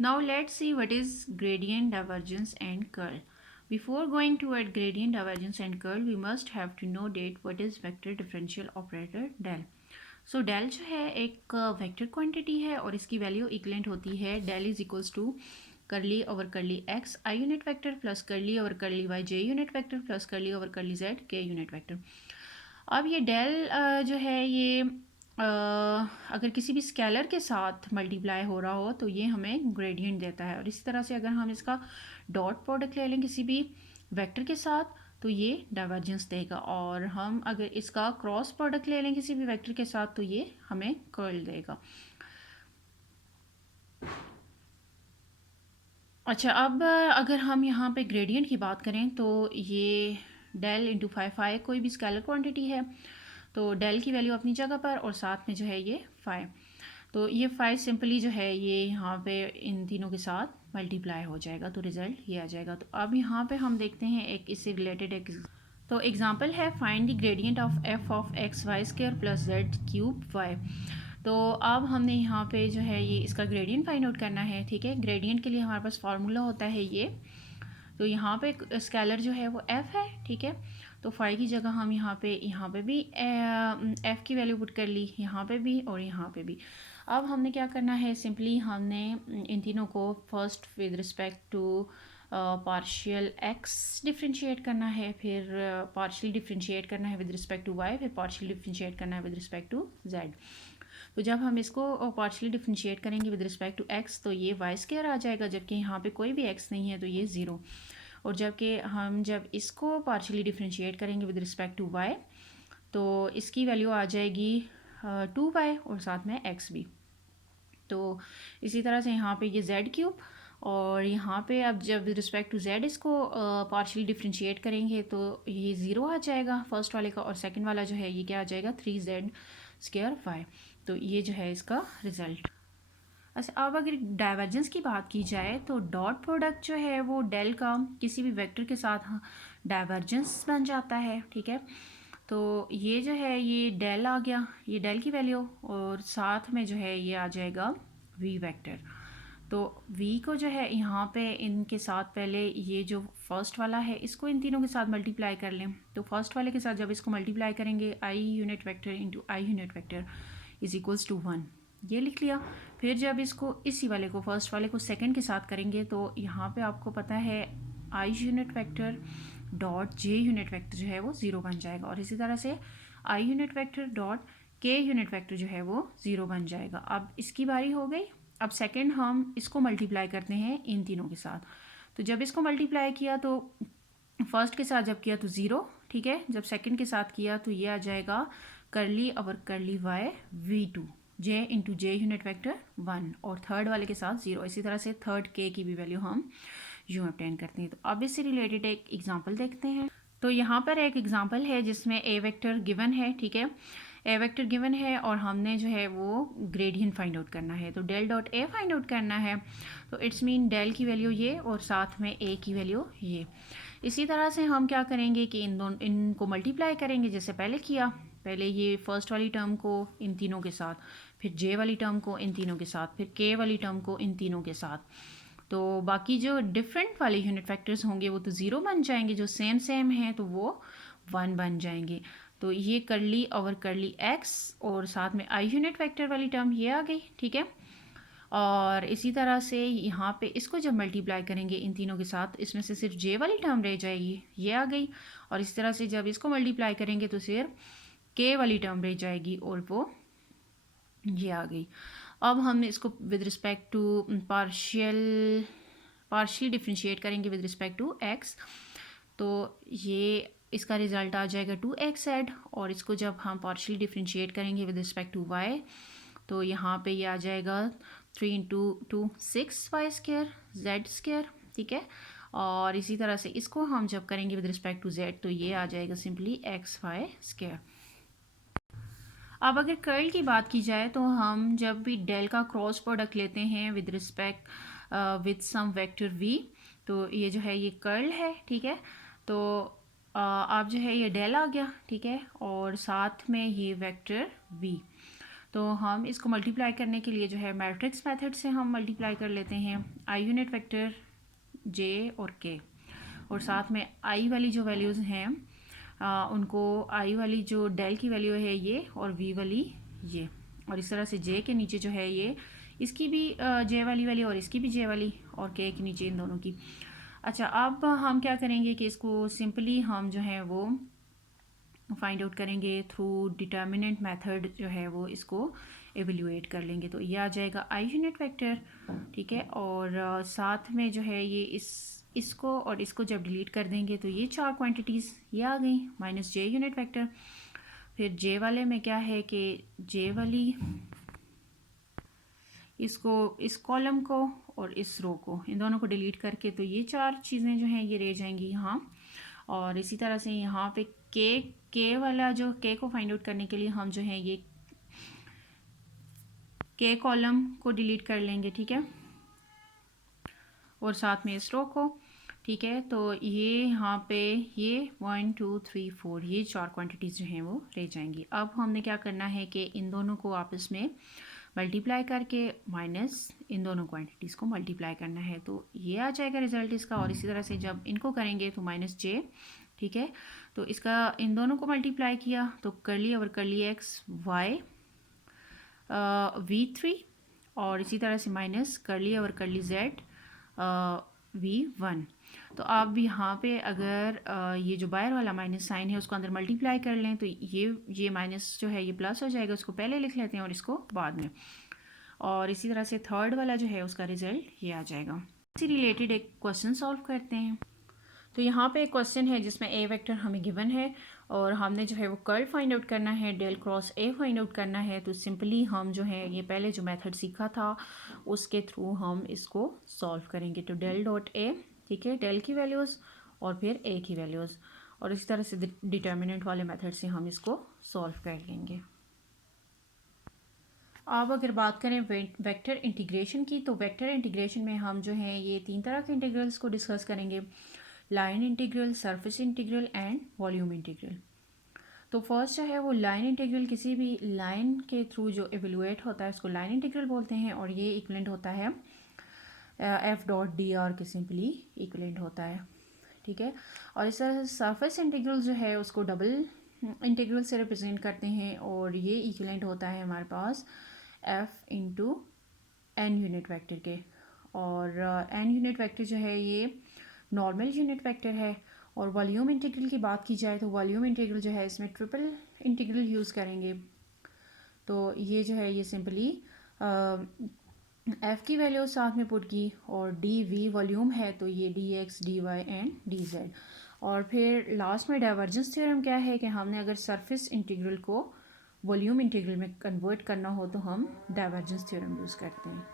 Now let's see what is gradient divergence and curl. Before going toward gradient divergence and curl, we must have to know that what is vector differential operator del. So del जो है एक vector quantity है और इसकी value equivalent होती है del is equals to curly over curly x i unit vector plus curly over curly y j unit vector plus curly over curly z k unit vector. अब ये del जो है ये अगर किसी भी स्केलर के साथ मल्टीप्लाई हो रहा हो तो ये हमें ग्रेडियंट देता है। और इसी तरह से अगर हम इसका डॉट प्रोडक्ट ले लें किसी भी वेक्टर के साथ तो ये डाइवर्जेंस देगा, और हम अगर इसका क्रॉस प्रोडक्ट ले लें किसी भी वेक्टर के साथ तो ये हमें कर्ल देगा। अच्छा, अब अगर हम यहाँ पे ग्रेडियंट की बात करें तो ये डेल इंटू फाई कोई भी स्केलर क्वांटिटी है तो डेल की वैल्यू अपनी जगह पर और साथ में जो है ये फाई, तो ये फाई सिंपली जो है ये यहाँ पे इन तीनों के साथ मल्टीप्लाई हो जाएगा तो रिजल्ट ये आ जाएगा। तो अब यहाँ पे हम देखते हैं एक इससे रिलेटेड एक तो एग्जांपल है find the gradient of F of X Y square plus Z cube Y. तो अब हमने यहाँ पे जो है ये इसका ग्रेडियंट फाइंड आउट करना है। ठीक है, ग्रेडियंट के लिए हमारे पास फार्मूला होता है ये, तो यहाँ पे स्केलर जो है वो एफ़ है। ठीक है, तो फाई की जगह हम यहाँ पे भी एफ़ की वैल्यू पुट कर ली, यहाँ पे भी और यहाँ पे भी। अब हमने क्या करना है, सिंपली हमने इन तीनों को first with respect to partial X differentiate करना है, फिर पार्शियली डिफ्रेंशिएट करना है विद रिस्पेक्ट टू वाई, फिर पार्शियली डिफ्रेंशिएट करना है विद रिस्पेक्ट टू जेड। तो जब हम इसको पार्शियली डिफ्रेंशिएट करेंगे विद रिस्पेक्ट टू एक्स तो ये वाई स्क्वायर आ जाएगा, जबकि यहाँ पे कोई भी एक्स नहीं है तो ये ज़ीरो। और जबकि हम जब इसको पार्शियली डिफ्रेंशिएट करेंगे विद रिस्पेक्ट टू वाई तो इसकी वैल्यू आ जाएगी 2y और साथ में x भी। तो इसी तरह से यहाँ पे ये z क्यूब, और यहाँ पे अब जब विद रिस्पेक्ट टू z इसको पार्शियली डिफ्रेंशिएट करेंगे तो ये ज़ीरो आ जाएगा फर्स्ट वाले का, और सेकंड वाला जो है ये क्या आ जाएगा 3z स्क्वायर y। तो ये जो है इसका रिज़ल्ट। अच्छा, अब अगर डाइवर्जेंस की बात की जाए तो डॉट प्रोडक्ट जो है वो डेल का किसी भी वेक्टर के साथ डाइवर्जेंस बन जाता है। ठीक है, तो ये जो है ये डेल आ गया, ये डेल की वैल्यू, और साथ में जो है ये आ जाएगा वी वेक्टर। तो वी को जो है यहाँ पे इनके साथ पहले ये जो फर्स्ट वाला है इसको इन तीनों के साथ मल्टीप्लाई कर लें, तो फर्स्ट वाले के साथ जब इसको मल्टीप्लाई करेंगे I unit vector into I unit vector is equals to 1, ये लिख लिया। फिर जब इसको इसी वाले को फर्स्ट वाले को सेकंड के साथ करेंगे तो यहाँ पे आपको पता है आई unit vector dot J unit vector जो है वो ज़ीरो बन जाएगा, और इसी तरह से आई यूनिट वेक्टर डॉट के यूनिट वेक्टर जो है वो ज़ीरो बन जाएगा। अब इसकी बारी हो गई, अब सेकंड हम इसको मल्टीप्लाई करते हैं इन तीनों के साथ। तो जब इसको मल्टीप्लाई किया तो फर्स्ट के साथ जब किया तो ज़ीरो, ठीक है, जब सेकंड के साथ किया तो ये आ जाएगा curly over curly Y v2 J into J unit vector 1, और थर्ड वाले के साथ ज़ीरो। इसी तरह से थर्ड के की भी वैल्यू हम यूँ ऑब्टेन करते हैं। तो अब इससे रिलेटेड एक एग्जांपल देखते हैं। तो यहाँ पर एक एग्जांपल है जिसमें ए वेक्टर गिवन है। ठीक है, ए वेक्टर गिवन है और हमने जो है वो ग्रेडियंट फाइंड आउट करना है, तो del dot A find out करना है। तो इट्स मीन डेल की वैल्यू ये और साथ में ए की वैल्यू ये। इसी तरह से हम क्या करेंगे कि इनको मल्टीप्लाई करेंगे जैसे पहले किया, पहले ये फर्स्ट वाली टर्म को इन तीनों के साथ, फिर जे वाली टर्म को इन तीनों के साथ, फिर के वाली टर्म को इन तीनों के साथ। तो बाकी जो डिफरेंट वाले यूनिट फैक्टर्स होंगे वो तो ज़ीरो बन जाएंगे, जो सेम सेम हैं तो वो 1 बन जाएंगे। तो ये करली ओवर करली एक्स और साथ में आई यूनिट वेक्टर वाली टर्म ये आ गई। ठीक है, और इसी तरह से यहाँ पे इसको जब मल्टीप्लाई करेंगे इन तीनों के साथ इसमें से सिर्फ जे वाली टर्म रह जाएगी, ये आ गई। और इस तरह से जब इसको मल्टीप्लाई करेंगे तो सिर्फ के वाली टर्म रह जाएगी और वो ये आ गई। अब हम इसको with respect to partially differentiate करेंगे विद रिस्पेक्ट टू एक्स, तो ये इसका रिज़ल्ट आ जाएगा 2x z, और इसको जब हम पार्शियली डिफ्रेंशिएट करेंगे विद रिस्पेक्ट टू y तो यहाँ पे ये आ जाएगा 3 into 2 6y square z square. ठीक है, और इसी तरह से इसको हम जब करेंगे विद रिस्पेक्ट टू z तो ये आ जाएगा सिंपली xy स्क्वायर। अब अगर कर्ल की बात की जाए तो हम जब भी डेल का क्रॉस प्रोडक्ट लेते हैं with respect with some vector v, तो ये जो है ये कर्ल है। ठीक है, तो आप जो है ये डेल आ गया। ठीक है, और साथ में ये वेक्टर v, तो हम इसको मल्टीप्लाई करने के लिए जो है मैट्रिक्स मेथड से हम मल्टीप्लाई कर लेते हैं आई यूनिट वेक्टर जे और के, और साथ में आई वाली जो वैल्यूज़ हैं उनको आई वाली जो डेल की वैल्यू है ये और वी वाली ये, और इस तरह से जे के नीचे जो है ये इसकी भी जे वाली वाली और इसकी भी जे वाली और के नीचे इन दोनों की। अच्छा, अब हम क्या करेंगे कि इसको सिंपली हम जो है वो फाइंड आउट करेंगे थ्रू डिटर्मिनेंट मेथड जो है वो इसको एवेल्यूएट कर लेंगे। तो ये आ जाएगा आई यूनिट वेक्टर, ठीक है, और साथ में जो है ये इसको और इसको जब डिलीट कर देंगे तो ये चार क्वांटिटीज़ ये आ गई माइनस जे यूनिट वेक्टर। फिर जे वाले में क्या है कि जे वाली इसको इस कॉलम को और इस रो को इन दोनों को डिलीट करके तो ये चार चीज़ें जो हैं ये रह जाएंगी यहाँ। और इसी तरह से यहाँ पे के वाला जो के को फाइंड आउट करने के लिए हम जो है ये के कॉलम को डिलीट कर लेंगे, ठीक है, और साथ में इस रो को, ठीक है। तो ये यहाँ पे ये 1 2 3 4 ये चार क्वांटिटीज़ जो हैं वो रह जाएंगी। अब हमने क्या करना है कि इन दोनों को आपस में मल्टीप्लाई करके माइनस इन दोनों क्वांटिटीज़ को मल्टीप्लाई करना है, तो ये आ जाएगा रिजल्ट इसका। और इसी तरह से जब इनको करेंगे तो माइनस जे, ठीक है, तो इसका इन दोनों को मल्टीप्लाई किया तो करली ओवर करली एक्स वाई v3, और इसी तरह से माइनस करली ओवर करली जेड v1। तो आप यहाँ पे अगर ये जो बाहर वाला माइनस साइन है उसको अंदर मल्टीप्लाई कर लें तो ये माइनस जो है ये प्लस हो जाएगा, उसको पहले लिख लेते हैं और इसको बाद में। और इसी तरह से थर्ड वाला जो है उसका रिजल्ट ये आ जाएगा। इसी रिलेटेड एक क्वेश्चन सॉल्व करते हैं। तो यहाँ पे एक क्वेश्चन है जिसमें ए वेक्टर हमें गिवन है और हमने जो है वो कर्ल फाइंड आउट करना है, del cross A find out करना है। तो सिंपली हम जो है ये पहले जो मेथड सीखा था उसके थ्रू हम इसको सॉल्व करेंगे। तो डेल डॉट ए, ठीक है, डेल की वैल्यूज़ और फिर ए की वैल्यूज़, और इसी तरह से डिटर्मिनेंट वाले मेथड से हम इसको सॉल्व कर लेंगे। अब अगर बात करें वेक्टर इंटीग्रेशन की, तो वेक्टर इंटीग्रेशन में हम जो है ये तीन तरह के इंटीग्रल्स को डिस्कस करेंगे, line integral, surface integral and volume integral. तो फर्स्ट जो है वो लाइन इंटीग्रल, किसी भी लाइन के थ्रू जो एवेलुएट होता है उसको लाइन इंटीग्रल बोलते हैं, और ये इक्वलेंट होता है एफ डॉट डी आर के सिंपली इक्वलेंट होता है, ठीक है। और इस तरह से सरफेस इंटीग्रल जो है उसको डबल इंटीग्रल से रिप्रेजेंट करते हैं, और ये इक्वलेंट होता है हमारे पास F into N unit vector के। और एन यूनिट वेक्टर जो है ये नॉर्मल यूनिट वेक्टर है। और वॉल्यूम इंटीग्रल की बात की जाए तो वॉल्यूम इंटीग्रल जो है इसमें ट्रिपल इंटीग्रल यूज़ करेंगे। तो ये जो है ये सिंपली एफ़ की वैल्यू साथ में पुट की, और डी वी वॉल्यूम है तो ये D X D Y and D Z. और फिर लास्ट में डाइवर्जेंस थ्योरम क्या है कि हमने अगर सरफेस इंटीग्रल को वॉल्यूम इंटीग्रल में कन्वर्ट करना हो तो हम डाइवर्जेंस थ्योरम यूज़ करते हैं।